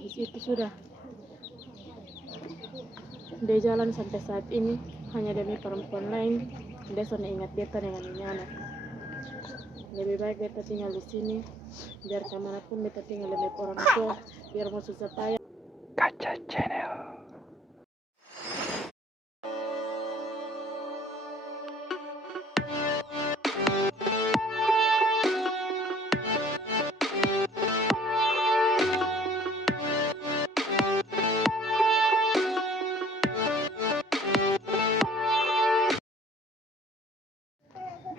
Habis itu sudah dia jalan sampai saat ini hanya demi perempuan lain. Dia sudah ingat beta dengan ini anak. Lebih baik beta tinggal di sini, biar kemanapun beta tinggal dengan orang tua, biar mau susah payah. Kaca Channel.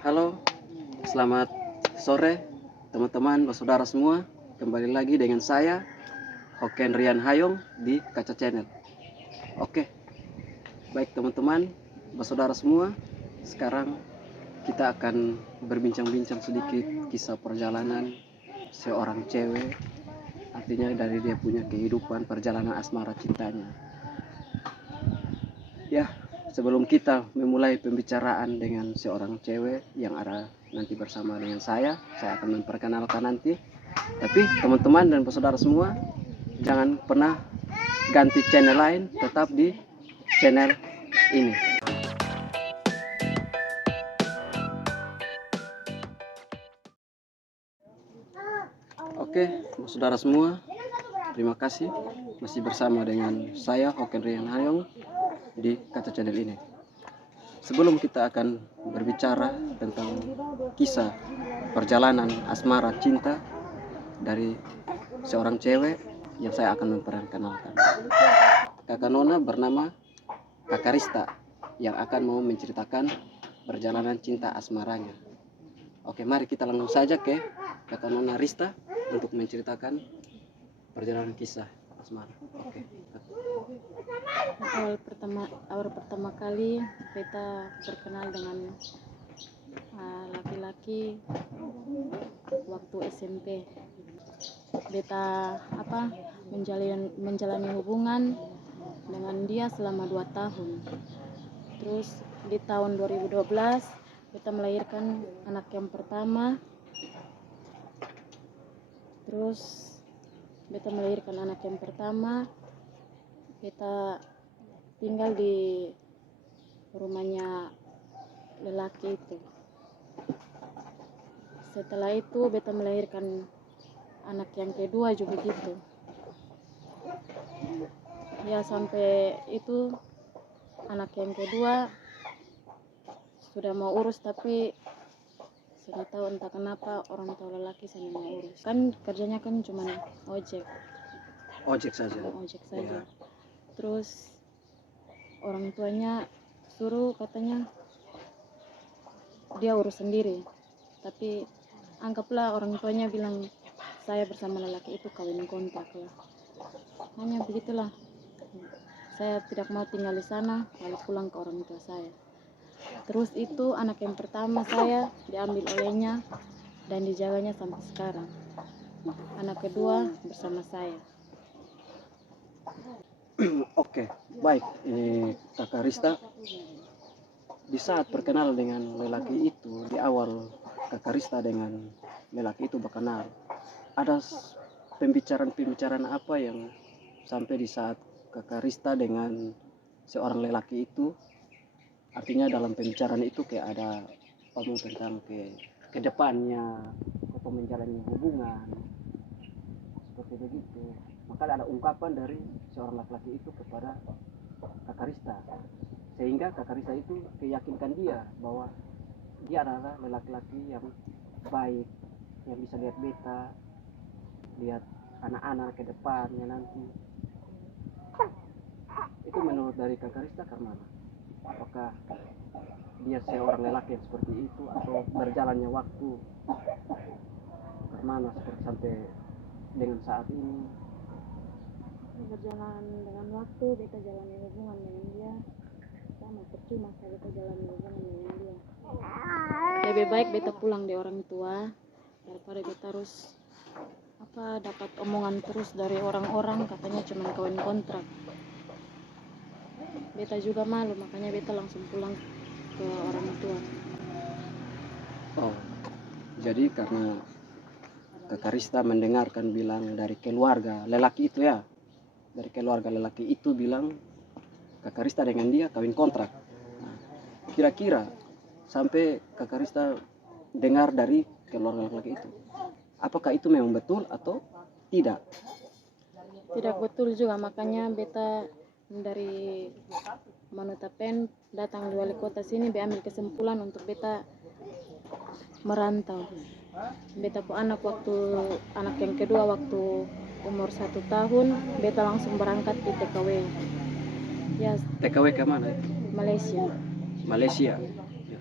Halo, selamat sore teman-teman, saudara semua. Kembali lagi dengan saya, Hoken Rian Hayong di Kaca Channel. Oke, baik teman-teman, saudara semua. Sekarang kita akan berbincang-bincang sedikit kisah perjalanan seorang cewek. Artinya dari dia punya kehidupan perjalanan asmara cintanya. Ya, sebelum kita memulai pembicaraan dengan seorang cewek yang ada nanti bersama dengan saya akan memperkenalkan nanti. Tapi teman-teman dan saudara semua, jangan pernah ganti channel lain, tetap di channel ini. Oke, saudara semua, terima kasih masih bersama dengan saya Hoken Rian Hayong di Kaca Channel ini. Sebelum kita akan berbicara tentang kisah perjalanan asmara cinta dari seorang cewek yang saya akan memperkenalkan. Kakak Nona bernama Kakak Rista yang akan mau menceritakan perjalanan cinta asmaranya. Oke, mari kita langsung saja ke Kakak Nona Rista untuk menceritakan perjalanan kisah asmara. Oke. Awal pertama kali beta berkenal dengan laki-laki waktu SMP. Beta menjalani hubungan dengan dia selama 2 tahun. Terus di tahun 2012 beta melahirkan anak yang pertama. Terus beta melahirkan anak yang pertama. Beta tinggal di rumahnya lelaki itu. Setelah itu beta melahirkan anak yang kedua juga gitu. Ya sampai itu anak yang kedua sudah mau urus, tapi sudah tahu entah kenapa orang tua lelaki sana mau urus. Kan kerjanya kan cuma ojek saja. Ya. Terus orang tuanya suruh katanya dia urus sendiri, tapi anggaplah orang tuanya bilang saya bersama lelaki itu kawin kontrak lah. Hanya begitulah, saya tidak mau tinggal di sana, lalu pulang ke orang tua saya. Terus itu anak yang pertama saya diambil olehnya dan dijaganya sampai sekarang. Anak kedua bersama saya. Oke, baik. Ini Kakak Rista. Di saat berkenal dengan lelaki itu, di awal Kakak Rista dengan lelaki itu berkenal, ada pembicaraan apa yang sampai di saat Kakak Rista dengan seorang lelaki itu, artinya dalam pembicaraan itu kayak ada ngomong tentang ke depannya atau menjalani hubungan seperti begitu, maka ada ungkapan dari seorang laki-laki itu kepada Kakak Rista, sehingga Kakak Rista itu meyakinkan dia bahwa dia adalah laki-laki yang baik, yang bisa lihat beta, lihat anak-anak ke depannya nanti. Itu menurut dari Kakak Rista karena apakah dia seorang lelaki yang seperti itu, atau berjalannya waktu kemana seperti sampai dengan saat ini? Berjalan dengan waktu, beta jalani hubungan dengan dia sama percuma saya beta jalani hubungan dengan dia. Lebih baik beta pulang di orang tua daripada beta harus dapat omongan terus dari orang-orang katanya cuma kawin kontrak. Beta juga malu, makanya beta langsung pulang ke orang tua. Oh, jadi karena Kakak Rista mendengarkan bilang dari keluarga lelaki itu ya, dari keluarga lelaki itu bilang Kakak Rista dengan dia kawin kontrak. Nah, kira-kira sampai Kakak Rista dengar dari keluarga lelaki itu, apakah itu memang betul atau tidak? Tidak betul juga, makanya beta dari Manutapen datang di wali kota sini, be ambil kesimpulan untuk beta merantau. Beta pu anak yang kedua waktu umur 1 tahun, beta langsung berangkat di TKW. Ya, TKW ke mana itu? Malaysia. Malaysia. Ya.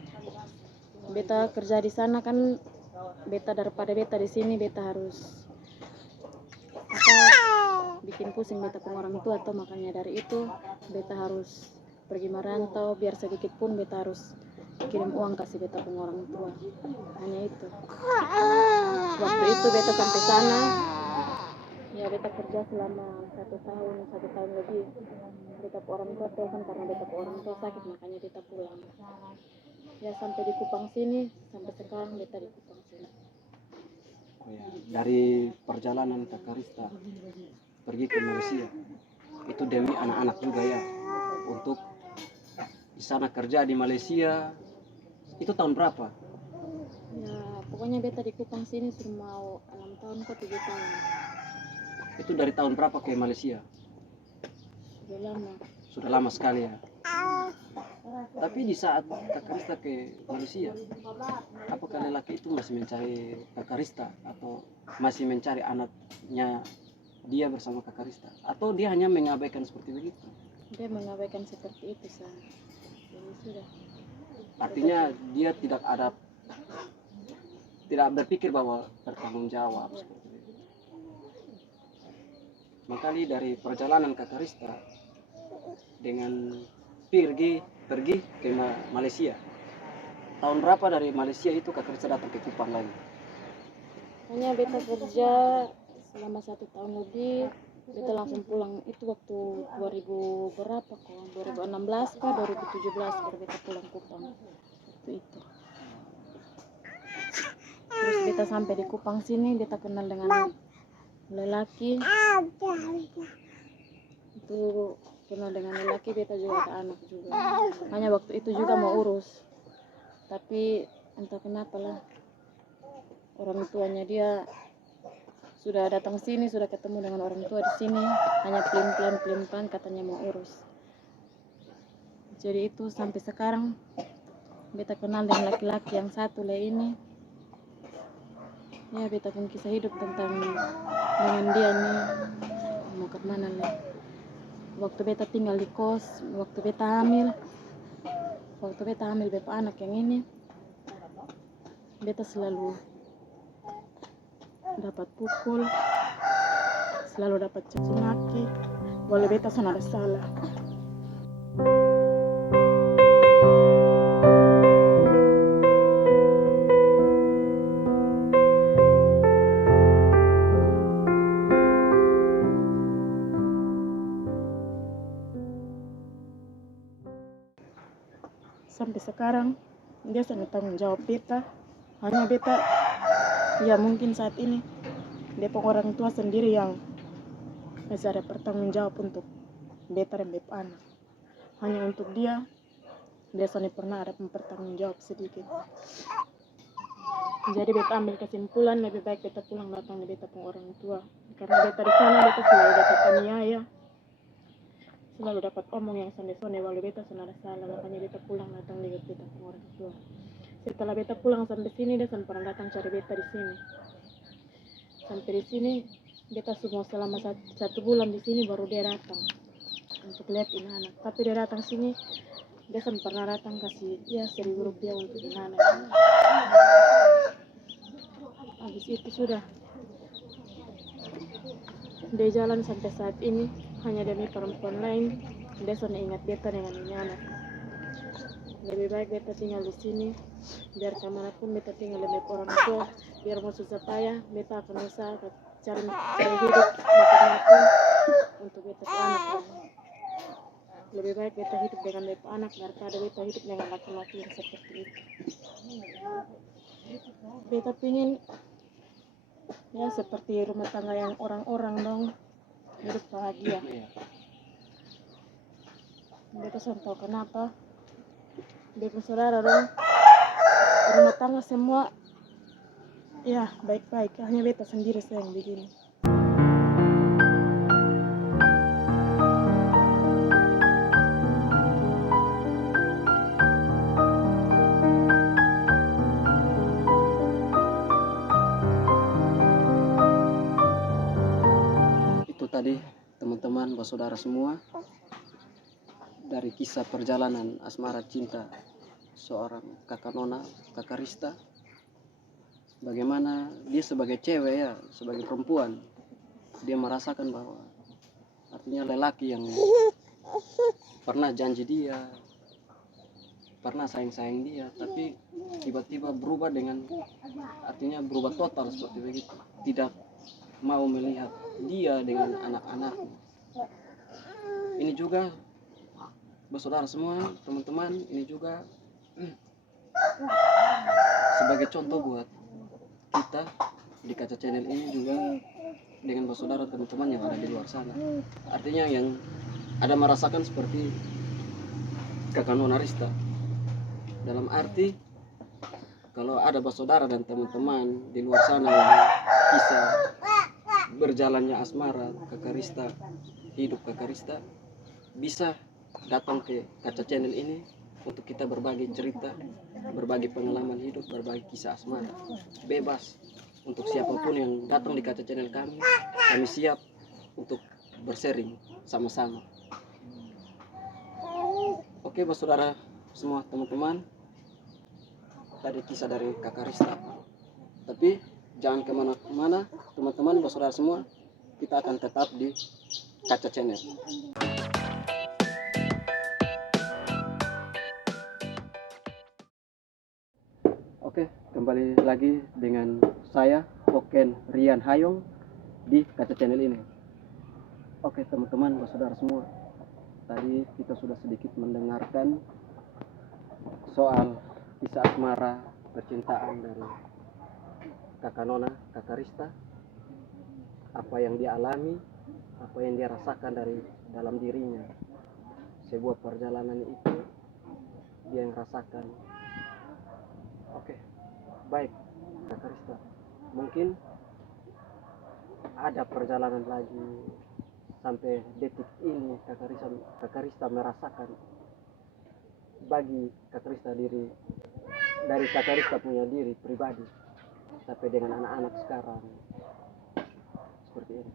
Beta kerja di sana kan, beta daripada beta di sini beta harus bikin pusing beta pun orang tua, atau makanya dari itu beta harus pergi merantau, biar sedikit pun beta harus kirim uang kasih beta pun orang tua. Hanya itu. Waktu itu beta sampai sana, ya beta kerja selama 1 tahun lebih. Beta pun orang tua telepon karena beta pun orang tua sakit, makanya beta pulang. Ya sampai di Kupang sini, sampai sekarang beta di Kupang sini. Oh ya. Dari perjalanan Kakak Rista pergi ke Malaysia itu demi anak-anak juga ya, untuk di sana kerja di Malaysia. Itu tahun berapa? Ya pokoknya beta di Kupang sini sudah mau 6 tahun ke 7 tahun. Itu dari tahun berapa ke Malaysia? Sudah lama. Sudah lama sekali ya. Tapi di saat Kakak Rista ke Malaysia, apakah lelaki itu masih mencari Kakak Rista atau masih mencari anaknya dia bersama Kakak Rista, atau dia hanya mengabaikan seperti begitu? Dia mengabaikan seperti itu sah. Jadi sudah. Artinya dia tidak berpikir bahwa bertanggung jawab seperti itu. Makanya dari perjalanan Kakak Rista dengan pergi ke Malaysia, tahun berapa dari Malaysia itu Kakak Rista datang ke Kupang lagi? Hanya beta kerja selama 1 tahun lebih, beta langsung pulang. Itu waktu 2000 berapa kok? 2016 kah 2017 baru beta pulang Kupang. Waktu itu. Terus beta sampai di Kupang sini, beta kenal dengan lelaki. Itu kenal dengan lelaki, beta juga ada anak juga. Hanya waktu itu juga mau urus, tapi entah kenapa lah orang tuanya dia sudah datang sini, sudah ketemu dengan orang tua di sini, hanya pelin-pelan katanya mau urus. Jadi itu sampai sekarang beta kenal dengan laki-laki yang satu lah ini. Ya beta pun kisah hidup tentang dengan dia nih mau ke mana lah. Waktu beta tinggal di kos, waktu beta hamil beta anak yang ini, beta selalu dapat pukul, selalu dapat caci maki, walau beta sana ada salah. Sampai sekarang dia sangat tanggung jawab beta. Hanya beta, ya mungkin saat ini dia orang tua sendiri yang masih ada pertanggung jawab untuk beta dan beta anak. Hanya untuk dia sangat pernah ada pertanggung jawab sedikit. Jadi beta ambil kesimpulan lebih baik beta pulang datang di beta orang tua, karena beta di sana beta selalu dapat aniaya, selalu dapat omong yang sonde-sonde walau beta sudah ada salah. Makanya beta pulang datang di beta orang tua. Setelah beta pulang sampai sini, dia sampai pernah datang cari beta di sini. Sampai di sini beta semua selama 1 bulan di sini, baru dia datang untuk lihat ini anak. Tapi dia datang sini, dia sampai pernah datang kasih ya 1.000 rupiah untuk ini anak. Habis itu sudah dia jalan sampai saat ini hanya demi perempuan lain. Dia sudah ingat beta dengan ini anak. Lebih baik beta tinggal di sini, biar kemanapun beta tinggal dengan orang tua, biar mau susah payah beta akan usaha cari hidup macam-macam untuk beta anak. Lebih baik beta hidup dengan beta anak daripada beta hidup dengan laki-laki yang seperti itu. Beta pingin ya seperti rumah tangga yang orang-orang dong, hidup bahagia. Iya. Beta sudah tahu kenapa dia pun saudara dong, rumah tangga semua ya baik-baik, hanya beta sendiri saya yang begini. Itu tadi teman-teman, saudara semua, dari kisah perjalanan asmara cinta seorang kakak Nona, kakak Rista. Bagaimana dia sebagai cewek ya, sebagai perempuan, dia merasakan bahwa artinya lelaki yang pernah janji dia, pernah sayang-sayang dia, tapi tiba-tiba berubah dengan, artinya berubah total seperti begitu. Tidak mau melihat dia dengan anak-anaknya. Ini juga bersaudara semua, teman-teman, ini juga sebagai contoh buat kita di Kaca Channel ini juga dengan bersaudara teman-teman yang ada di luar sana. Artinya yang ada merasakan seperti kakak Nona Rista. Dalam arti kalau ada bersaudara dan teman-teman di luar sana yang kisah berjalannya asmara kakak Rista, hidup kakak Rista, bisa datang ke Kaca Channel ini untuk kita berbagi cerita, berbagi pengalaman hidup, berbagi kisah asmara. Bebas untuk siapapun yang datang di Kaca Channel kami siap untuk bersharing sama-sama. Oke, saudara semua, teman-teman, tadi kisah dari kakak Rista. Tapi jangan kemana-mana, teman-teman, saudara semua, kita akan tetap di Kaca Channel. Oke, kembali lagi dengan saya, Oken Rian Hayong, di Kaca Channel ini. Oke, teman-teman, saudara semua, tadi kita sudah sedikit mendengarkan soal kisah asmara percintaan dari kakak Nona, kakak Rista, apa yang dia alami, apa yang dia rasakan dari dalam dirinya. Sebuah perjalanan itu dia yang rasakan. Oke, baik kakak Rista, mungkin ada perjalanan lagi sampai detik ini kakak Rista merasakan bagi kakak Rista diri, dari kakak Rista punya diri pribadi sampai dengan anak-anak sekarang seperti ini.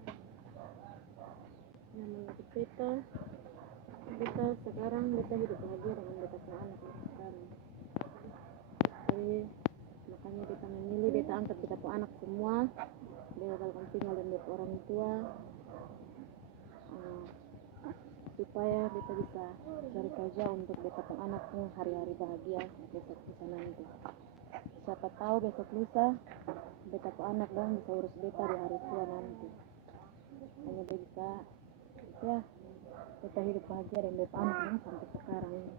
Namanya beta sekarang beta hidup bahagia dengan beta punya anak sekarang. Jadi makanya beta memilih beta angkat beta punya anak semua, beta balikan tinggal dengan beta orang tua, supaya beta bisa cari kerja untuk beta punya anak pun hari-hari bahagia besok bisa nanti. Siapa tahu besok lusa beta punya anak dong bisa urus beta di hari tua nanti. Hanya bisa ya beta hidup bahagia dan beta anak dong sampai sekarang ini.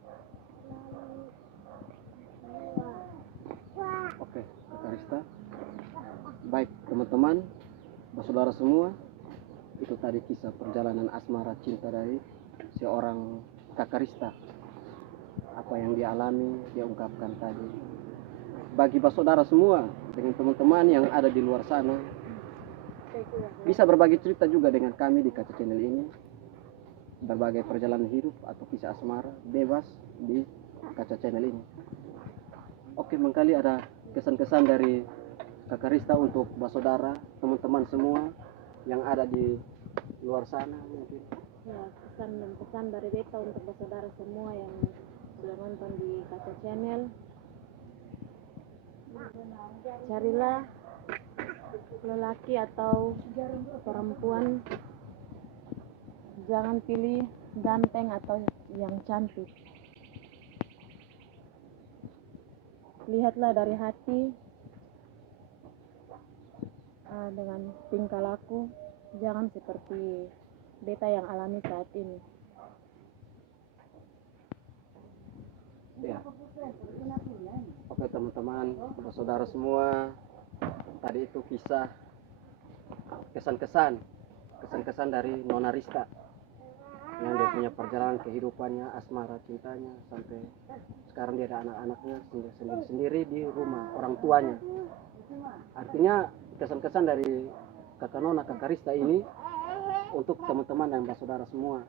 Oke, kakak Rista. Baik teman-teman, saudara semua, itu tadi kisah perjalanan asmara cinta dari seorang kakak Rista. Apa yang dia alami, dia ungkapkan tadi. Bagi saudara semua, dengan teman-teman yang ada di luar sana, bisa berbagi cerita juga dengan kami di Kaca Channel ini. Berbagai perjalanan hidup atau kisah asmara bebas di Kaca Channel ini. Oke, mengkali ada kesan-kesan dari kakak Rista untuk saudara, teman-teman semua yang ada di luar sana mungkin. Ya, pesan dan pesan dari beta untuk saudara semua yang sudah nonton di Kaca Channel. Carilah lelaki atau perempuan, jangan pilih ganteng atau yang cantik. Lihatlah dari hati, dengan tingkah laku, jangan seperti beta yang alami saat ini. Ya. Oke teman-teman, saudara semua, tadi itu kisah kesan-kesan kesan-kesan dari Nona Rista yang dia punya perjalanan kehidupannya, asmara cintanya, sampai sekarang dia ada anak-anaknya sendiri-sendiri di rumah orang tuanya. Artinya kesan-kesan dari kakak Nona, kakak Rista ini untuk teman-teman dan saudara semua.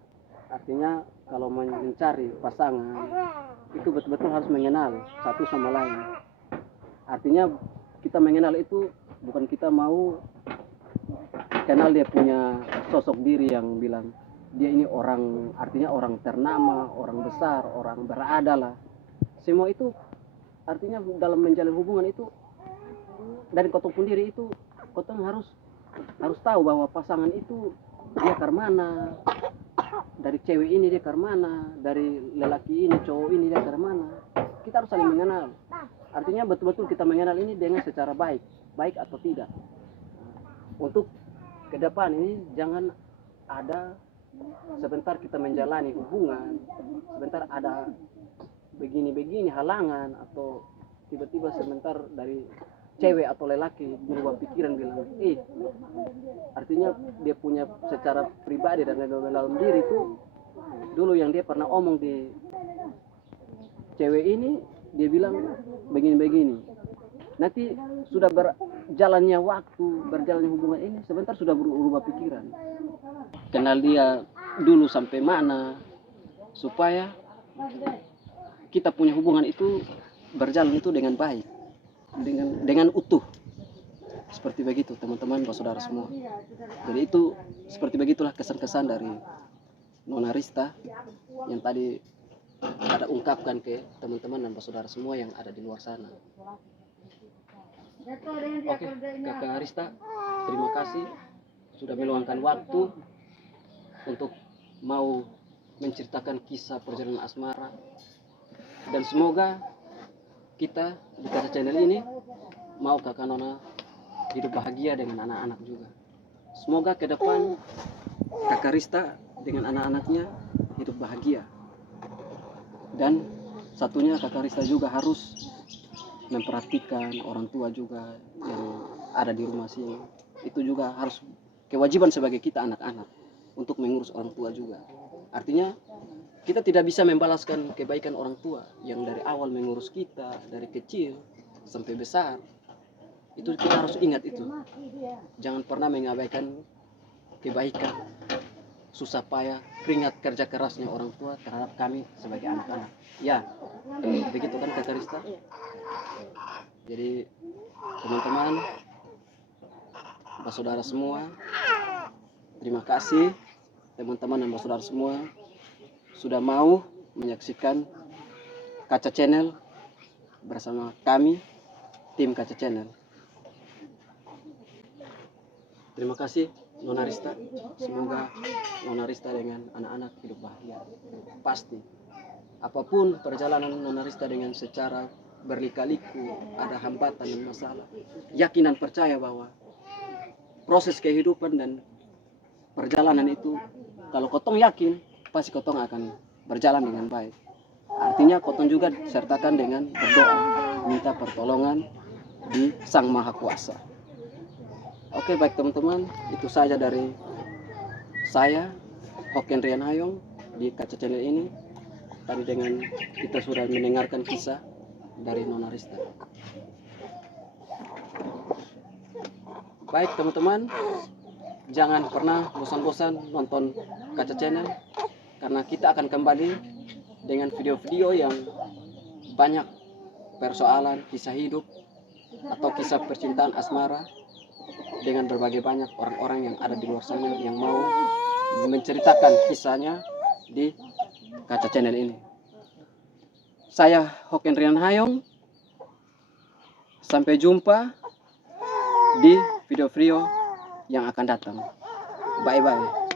Artinya kalau mencari pasangan itu betul-betul harus mengenal satu sama lain. Artinya kita mengenal itu bukan kita mau kenal dia punya sosok diri yang bilang dia ini orang, artinya orang ternama, orang besar, orang berada lah. Semua itu artinya dalam menjalin hubungan itu dari kotong sendiri itu kotong harus tahu bahwa pasangan itu dia karmana, dari cewek ini dia karmana, dari lelaki ini cowok ini dia karmana. Kita harus saling mengenal. Artinya betul-betul kita mengenal ini dengan secara baik atau tidak. Untuk ke depan ini jangan ada sebentar kita menjalani hubungan, sebentar ada begini-begini halangan, atau tiba-tiba sebentar dari cewek atau lelaki berubah pikiran bilang, artinya dia punya secara pribadi dan dalam diri itu dulu yang dia pernah omong di cewek ini, dia bilang begini-begini. Nanti sudah berjalannya waktu, berjalannya hubungan ini, sebentar sudah berubah pikiran. Kenal dia dulu sampai mana, supaya kita punya hubungan itu berjalan itu dengan baik, dengan utuh. Seperti begitu teman-teman, saudara semua. Jadi itu seperti begitulah kesan-kesan dari Nona Rista yang tadi ada ungkapkan ke teman-teman dan saudara semua yang ada di luar sana. Oke, Kakak Rista, terima kasih sudah meluangkan waktu untuk mau menceritakan kisah perjalanan asmara. Dan semoga kita di Kaca Channel ini mau Kakak Nona hidup bahagia dengan anak-anak juga. Semoga ke depan Kakak Rista dengan anak-anaknya hidup bahagia. Dan satunya Kakak Rista juga harus memperhatikan orang tua juga yang ada di rumah sini. Itu juga harus kewajiban sebagai kita anak-anak untuk mengurus orang tua juga. Artinya kita tidak bisa membalaskan kebaikan orang tua yang dari awal mengurus kita dari kecil sampai besar. Itu kita harus ingat itu. Jangan pernah mengabaikan kebaikan, susah payah, keringat kerja kerasnya orang tua terhadap kami sebagai anak-anak. Ya, begitu kan Kakak Rista? Jadi teman-teman, saudara semua, terima kasih teman-teman dan saudara semua sudah mau menyaksikan Kaca Channel bersama kami, tim Kaca Channel. Terima kasih Nona Rista. Semoga Nona Rista dengan anak-anak hidup bahagia. Pasti apapun perjalanan Nona Rista dengan secara berlika-liku, ada hambatan dan masalah, yakin dan percaya bahwa proses kehidupan dan perjalanan itu, kalau kotong yakin, pasti kotong akan berjalan dengan baik. Artinya kotong juga sertakan dengan berdoa, minta pertolongan di Sang Maha Kuasa. Oke, baik teman-teman, itu saja dari saya, Hoken Rian Hayong, di Kaca Channel ini. Tadi dengan kita sudah mendengarkan kisah dari Nona Rista. Baik teman-teman, jangan pernah bosan-bosan nonton Kaca Channel, karena kita akan kembali dengan video-video yang banyak persoalan kisah hidup atau kisah percintaan asmara dengan berbagai banyak orang-orang yang ada di luar sana yang mau menceritakan kisahnya di Kaca Channel ini. Saya Hoken Rian Hayong. Sampai jumpa di video-video yang akan datang. Bye-bye.